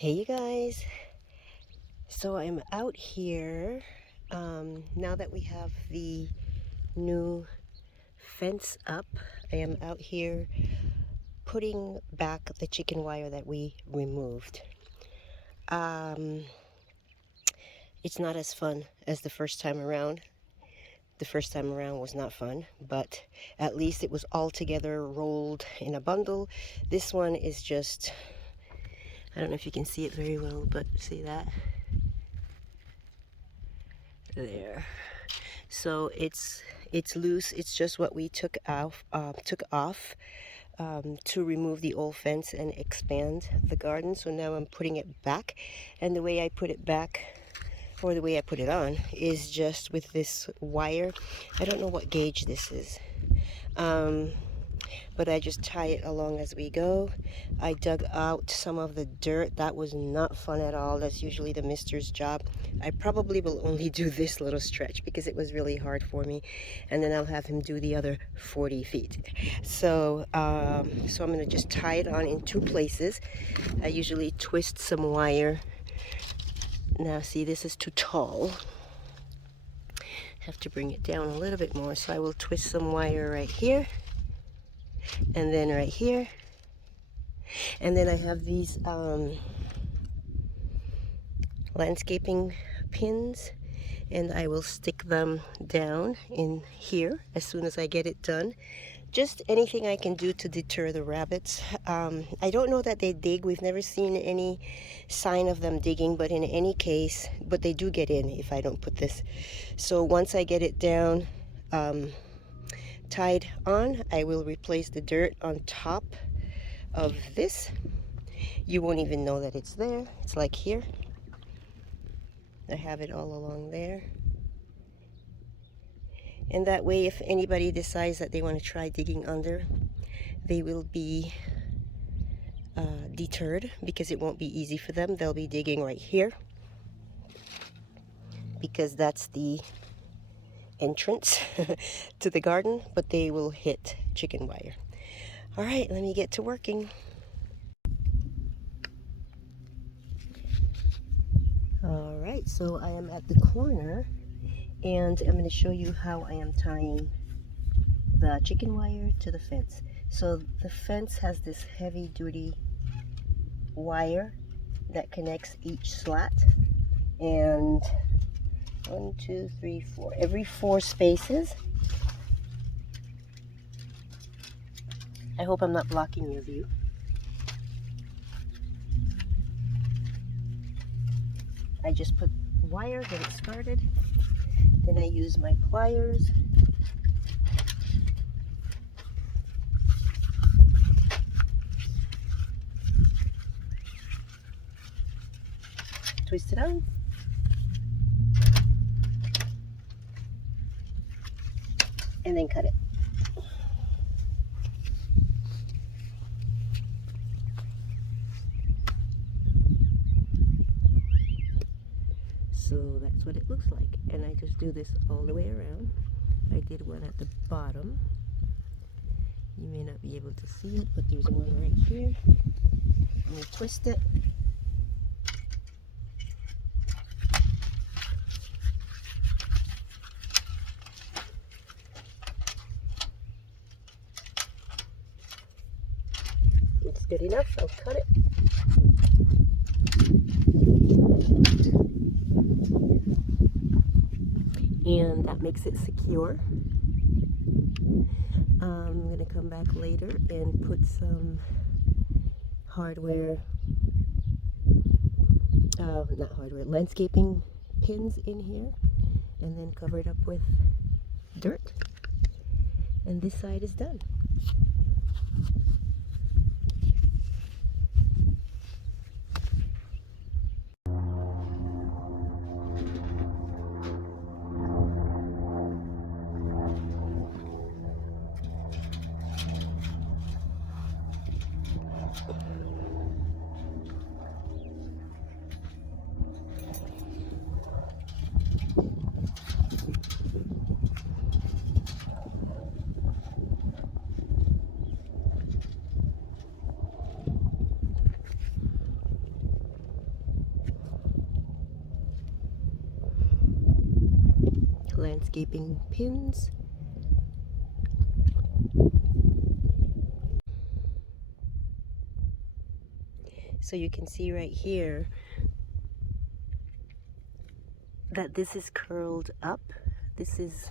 Hey you guys, so I'm out here now that we have the new fence up. I am out here putting back the chicken wire that we removed. It's not as fun as the first time around. The first time around was not fun, but at least it was all together rolled in a bundle. This one is just, I don't know if you can see it very well, but see that? There. So it's loose. It's just what we took off to remove the old fence and expand the garden. So now I'm putting it back, and the way I put it back, or the way I put it on, is just with this wire. I don't know what gauge this is, but I just tie it along as we go. I dug out some of the dirt. That was not fun at all. That's usually the mister's job. I probably will only do this little stretch because it was really hard for me, and then I'll have him do the other 40 feet. So I'm going to just tie it on in two places. I usually twist some wire. Now see, this is too tall. Have to bring it down a little bit more, so I will twist some wire right here, and then right here, and then I have these landscaping pins, and I will stick them down in here as soon as I get it done. Just anything I can do to deter the rabbits. I don't know that they dig. We've never seen any sign of them digging, but in any case, but they do get in if I don't put this. So once I get it down, tied on, I will replace the dirt on top of this. You won't even know that it's there. It's like here. I have it all along there. And that way, if anybody decides that they want to try digging under, they will be deterred, because it won't be easy for them. They'll be digging right here, because that's the entrance to the garden, but they will hit chicken wire. All right, let me get to working. All right, so I am at the corner, and I'm going to show you how I am tying the chicken wire to the fence. So the fence has this heavy duty wire that connects each slat, and 1, 2, 3, 4, every 4 spaces. I hope I'm not blocking your view. I just put wire, get it started, then I use my pliers. Twist it on. And then cut it. So that's what it looks like. And I just do this all the way around. I did one at the bottom. You may not be able to see it, but there's one right here. I'm going to twist it. It's good enough. I'll cut it. And that makes it secure. I'm going to come back later and put some landscaping pins in here, and then cover it up with dirt. And this side is done. landscaping pins. So you can see right here that this is curled up. This is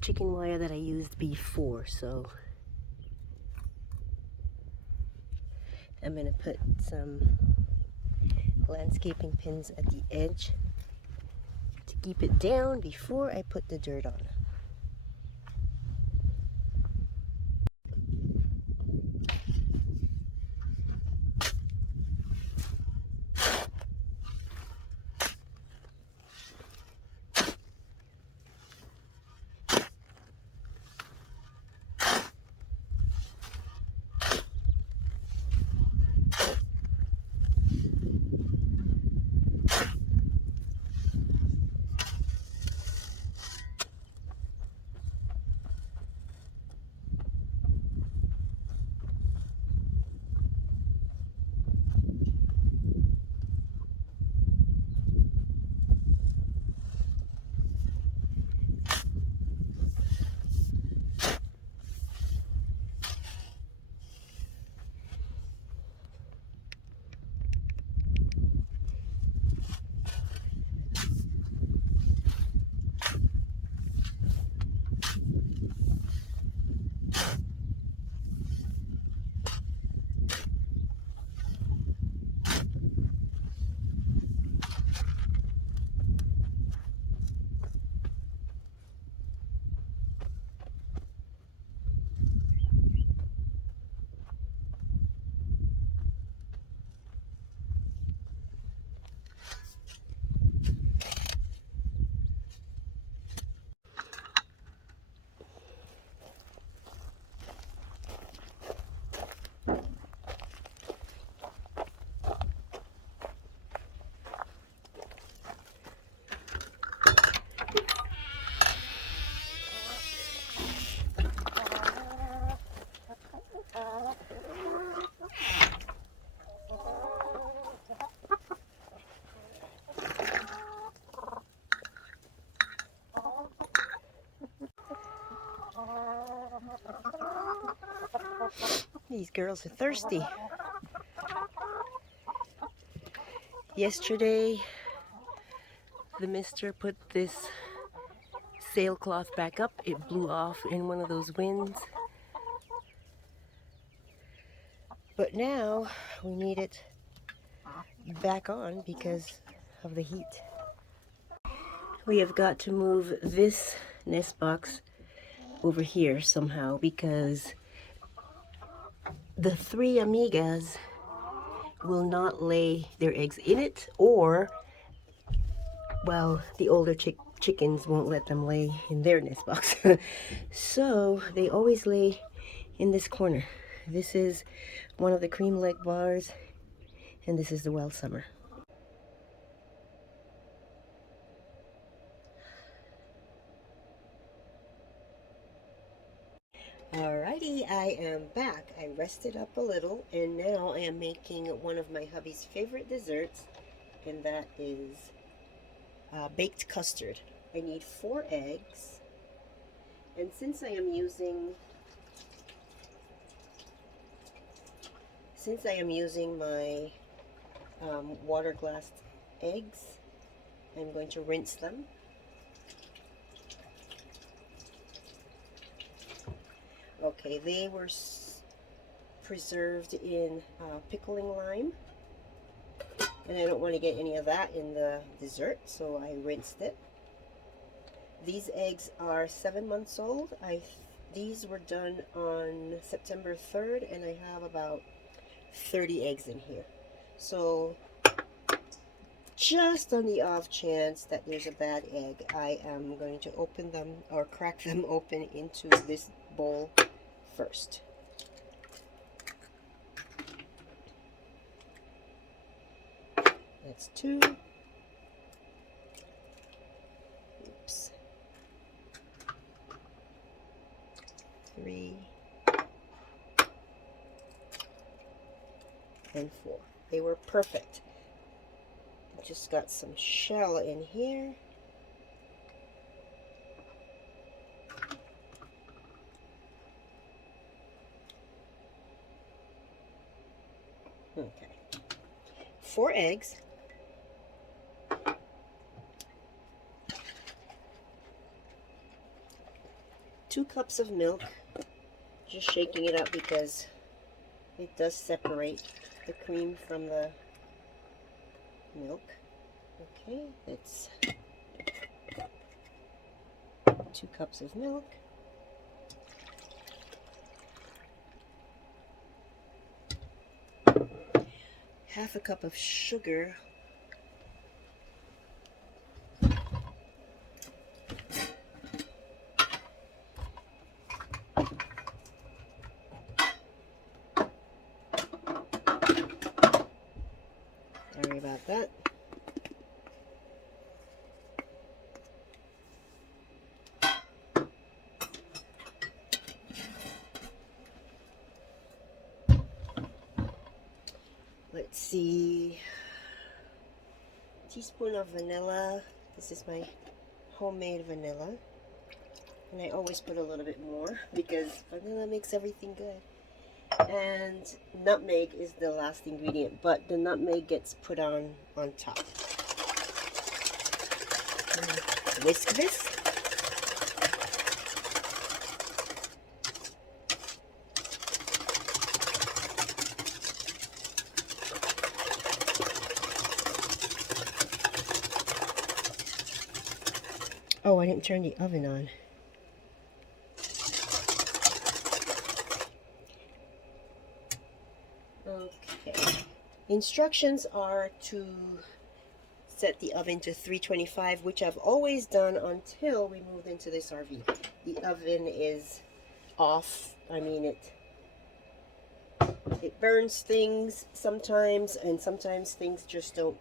chicken wire that I used before, so I'm going to put some landscaping pins at the edge to keep it down before I put the dirt on. These girls are thirsty. Yesterday, the mister put this sailcloth back up. It blew off in one of those winds. But now we need it back on because of the heat. We have got to move this nest box over here somehow because the three amigas will not lay their eggs in it, or, well, the older chickens won't let them lay in their nest box. So they always lay in this corner. This is one of the cream leg bars, and this is the wild summer. Alrighty, I am back. I rested up a little, and now I am making one of my hubby's favorite desserts, and that is baked custard. I need 4 eggs, and since I am using my water glass eggs, I'm going to rinse them. Okay, they were preserved in pickling lime, and I don't want to get any of that in the dessert, so I rinsed it. These eggs are 7 months old. These were done on September 3rd, and I have about 30 eggs in here. So just on the off chance that there's a bad egg, I am going to open them or crack them open into this bowl first. That's 2. Oops. 3 and 4. They were perfect. Just got some shell in here. Okay. 4 eggs. 2 cups of milk. Just shaking it up because it does separate the cream from the milk. Okay, it's 2 cups of milk. Half a cup of sugar. Sorry about that. Let's see. Teaspoon of vanilla. This is my homemade vanilla. And I always put a little bit more because vanilla makes everything good. And nutmeg is the last ingredient, but the nutmeg gets put on top. Whisk this. Oh, I didn't turn the oven on. Okay. Instructions are to set the oven to 325, which I've always done until we moved into this RV. The oven is off. I mean, it burns things sometimes, and sometimes things just don't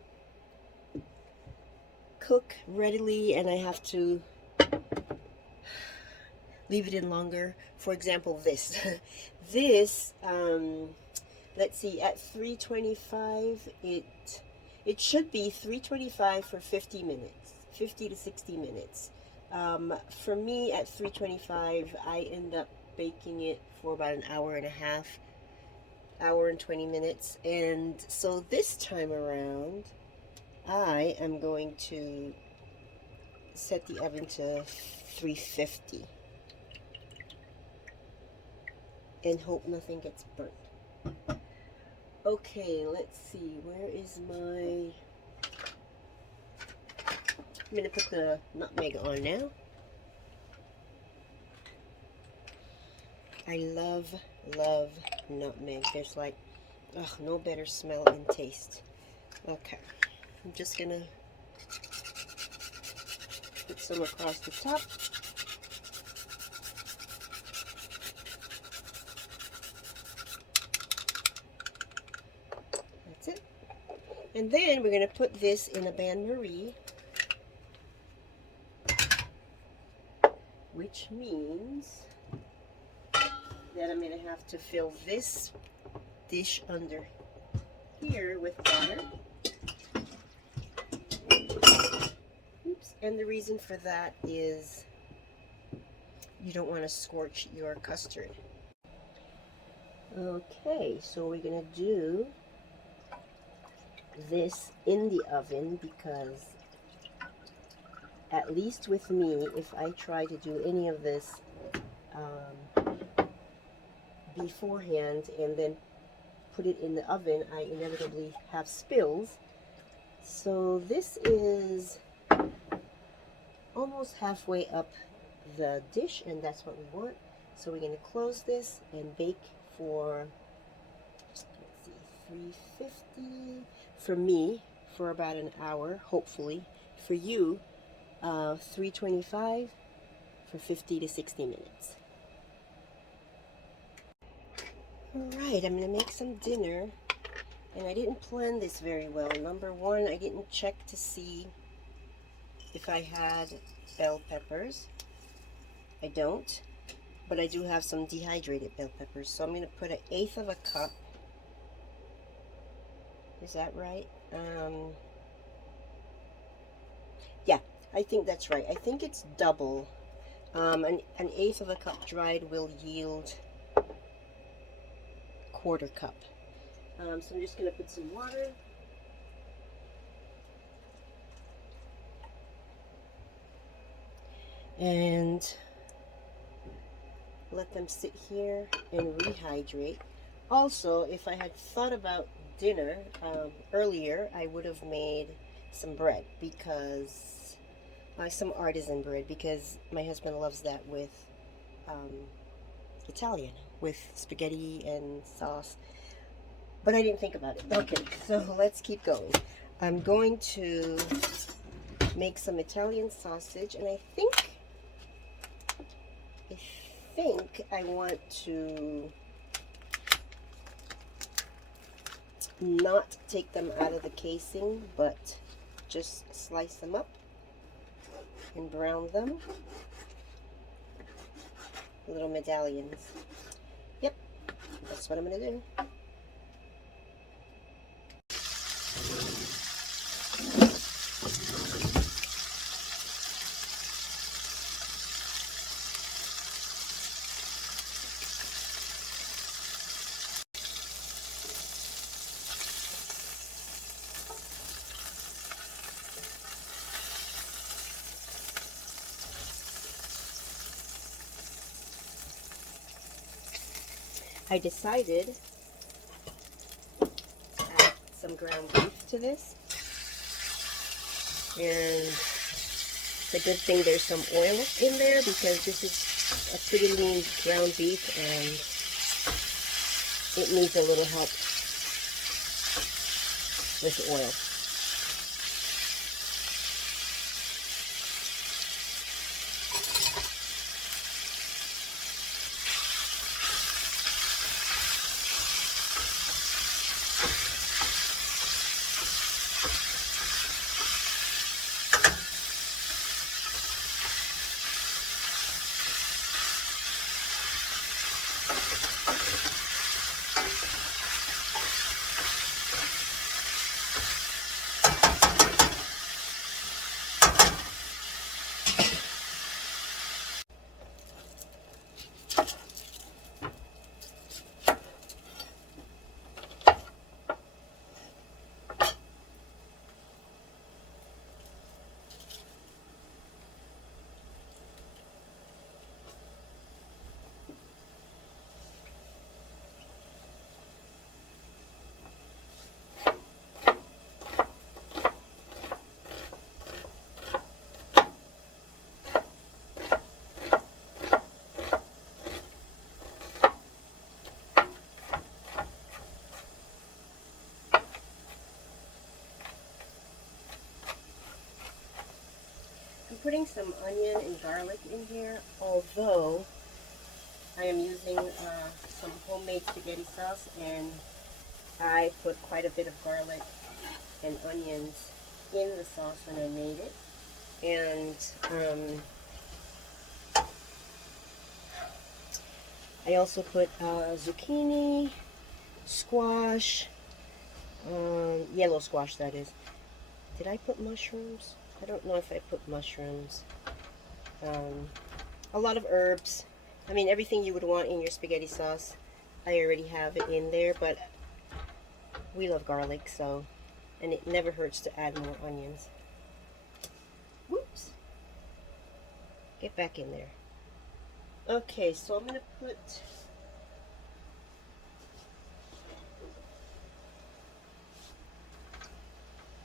cook readily, and I have to leave it in longer. For example, this this let's see, at 325 it should be 325 for 50 minutes, 50 to 60 minutes. For me, at 325 I end up baking it for about an hour and a half, hour and 20 minutes. And so this time around I am going to set the oven to 350 and hope nothing gets burnt. Okay, let's see, where is my... I'm going to put the nutmeg on now. I love nutmeg. There's like, no better smell and taste. Okay, I'm just going to put some across the top. That's it. And then we're going to put this in a bain-marie, which means that I'm going to have to fill this dish under here with water. Oops. And the reason for that is you don't want to scorch your custard. Okay, so we're going to do this in the oven because, at least with me, if I try to do any of this beforehand and then put it in the oven, I inevitably have spills. So this is almost halfway up the dish, and that's what we want. So we're going to close this and bake for, let's see, 350 for me for about an hour, hopefully. For you, 325 for 50 to 60 minutes. Alright, I'm going to make some dinner, and I didn't plan this very well. Number one, I didn't check to see if I had bell peppers. I don't, but I do have some dehydrated bell peppers, so I'm going to put 1/8 of a cup. Is that right? I think that's right. I think it's double. An eighth of a cup dried will yield quarter cup. So I'm just going to put some water. And let them sit here and rehydrate. Also, if I had thought about dinner earlier, I would have made some bread because some artisan bread, because my husband loves that with um, Italian, with spaghetti and sauce. But I didn't think about it. Okay, so let's keep going. I'm going to make some Italian sausage, and I think I want to not take them out of the casing, but just slice them up and brown them. Little medallions. Yep, that's what I'm going to do. I decided to add some ground beef to this, and it's a good thing there's some oil in there because this is a pretty lean ground beef and it needs a little help with oil. I'm putting some onion and garlic in here, although I am using some homemade spaghetti sauce, and I put quite a bit of garlic and onions in the sauce when I made it. And I also put zucchini, squash, yellow squash that is. Did I put mushrooms? I don't know if I put mushrooms. A lot of herbs. I mean, everything you would want in your spaghetti sauce, I already have it in there, but we love garlic, so, and it never hurts to add more onions. Whoops. Get back in there. Okay, so I'm going to put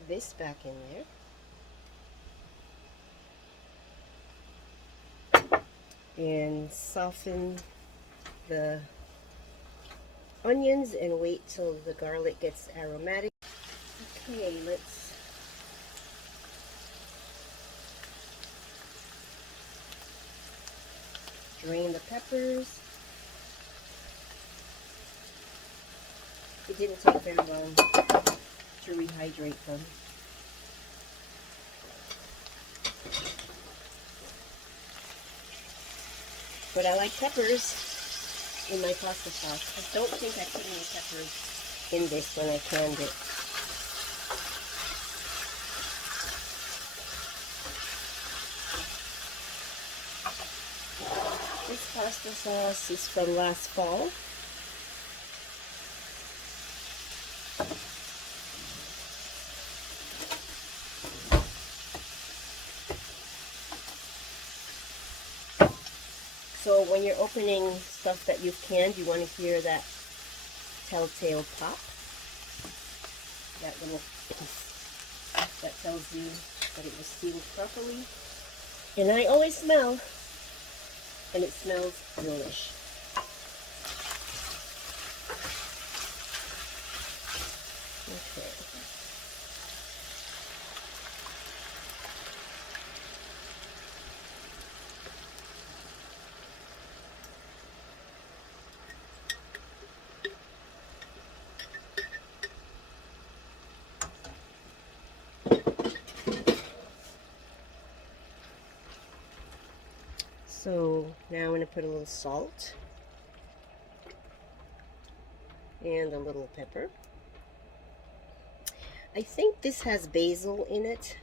this back in there. And soften the onions and wait till the garlic gets aromatic. Okay, let's drain the peppers. It didn't take very long to rehydrate them. But I like peppers in my pasta sauce. I don't think I put any peppers in this when I canned it. pasta sauce is from last fall. So when you're opening stuff that you've canned, you want to hear that telltale pop. That little that tells you that it was sealed properly. And I always smell, and it smells delish. Okay. So now I'm going to put a little salt and a little pepper. I think this has basil in it.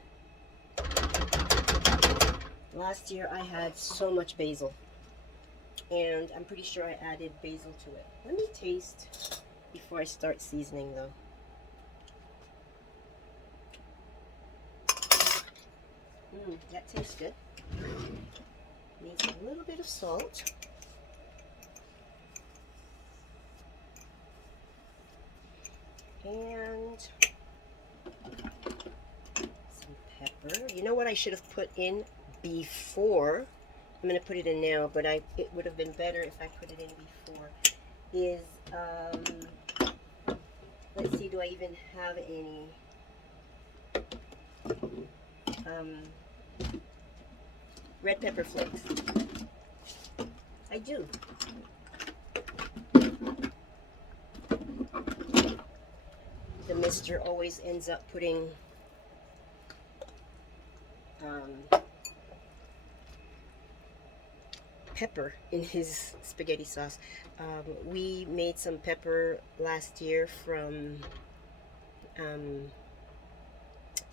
Last year I had so much basil, and I'm pretty sure I added basil to it. Let me taste before I start seasoning though. That tastes good. Needs a little bit of salt. And some pepper. You know what I should have put in before? I'm going to put it in now, but it would have been better if I put it in before. Is, let's see, do I even have any? Red pepper flakes. I do. The mister always ends up putting pepper in his spaghetti sauce. We made some pepper last year from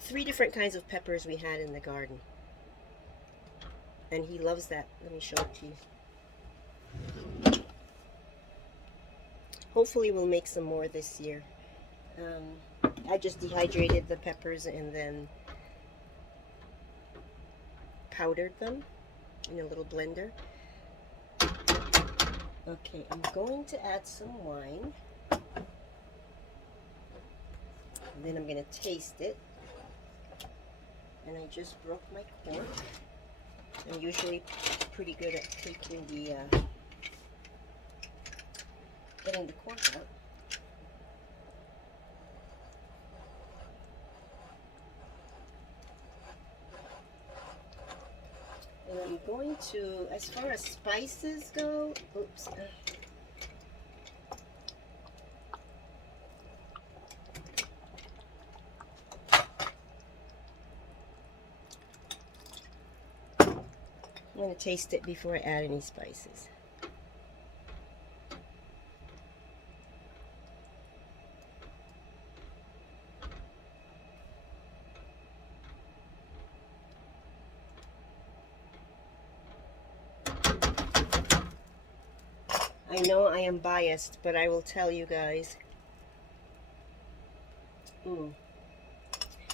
3 different kinds of peppers we had in the garden. And he loves that. Let me show it to you. Hopefully we'll make some more this year. I just dehydrated the peppers and then powdered them in a little blender. Okay, I'm going to add some wine. And then I'm going to taste it. And I just broke my cork. I'm usually pretty good at taking the, getting the cork out. And I'm going to, as far as spices go, oops. I'm going to taste it before I add any spices. I know I am biased, but I will tell you guys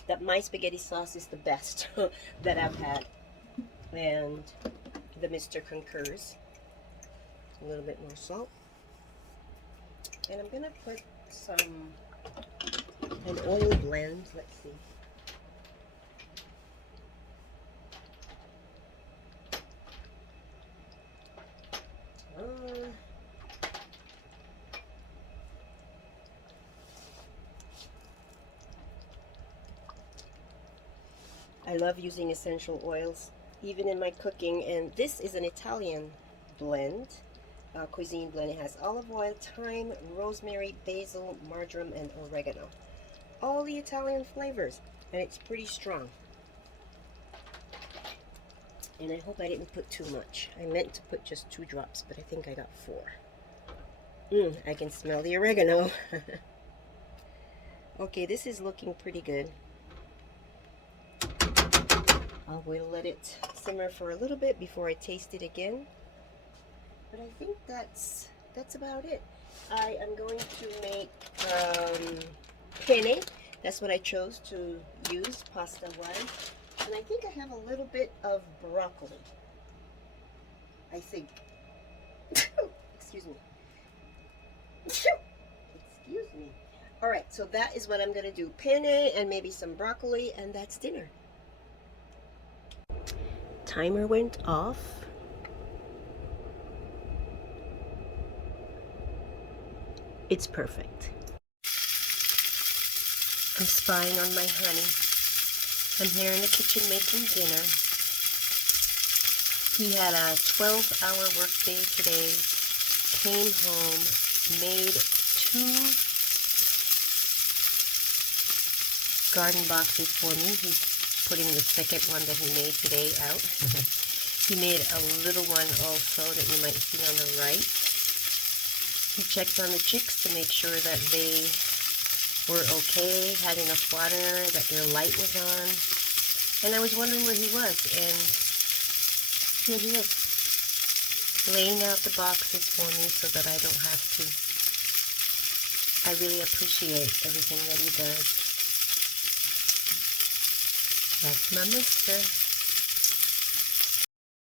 that my spaghetti sauce is the best that I've had. And the mister concurs. A little bit more salt. And I'm going to put an oil blend. Let's see. I love using essential oils, even in my cooking, and this is an Italian blend, cuisine blend. It has olive oil, thyme, rosemary, basil, marjoram, and oregano. All the Italian flavors, and it's pretty strong. And I hope I didn't put too much. I meant to put just 2 drops, but I think I got 4. I can smell the oregano. Okay, this is looking pretty good. We'll let it simmer for a little bit before I taste it again. But I think that's about it. I am going to make penne. That's what I chose to use pasta-wise. And I think I have a little bit of broccoli. I think. Excuse me. Excuse me. All right, so that is what I'm going to do. Penne and maybe some broccoli, and that's dinner. Timer went off. It's perfect. I'm spying on my honey. I'm here in the kitchen making dinner. He had a 12-hour workday today, came home, made 2 garden boxes for me. He's putting the second one that he made today out. He made a little one also that you might see on the right. He checked on the chicks to make sure that they were okay, had enough water, that their light was on. And I was wondering where he was, and here he is, laying out the boxes for me so that I don't have to. I really appreciate everything that he does. That's my mister.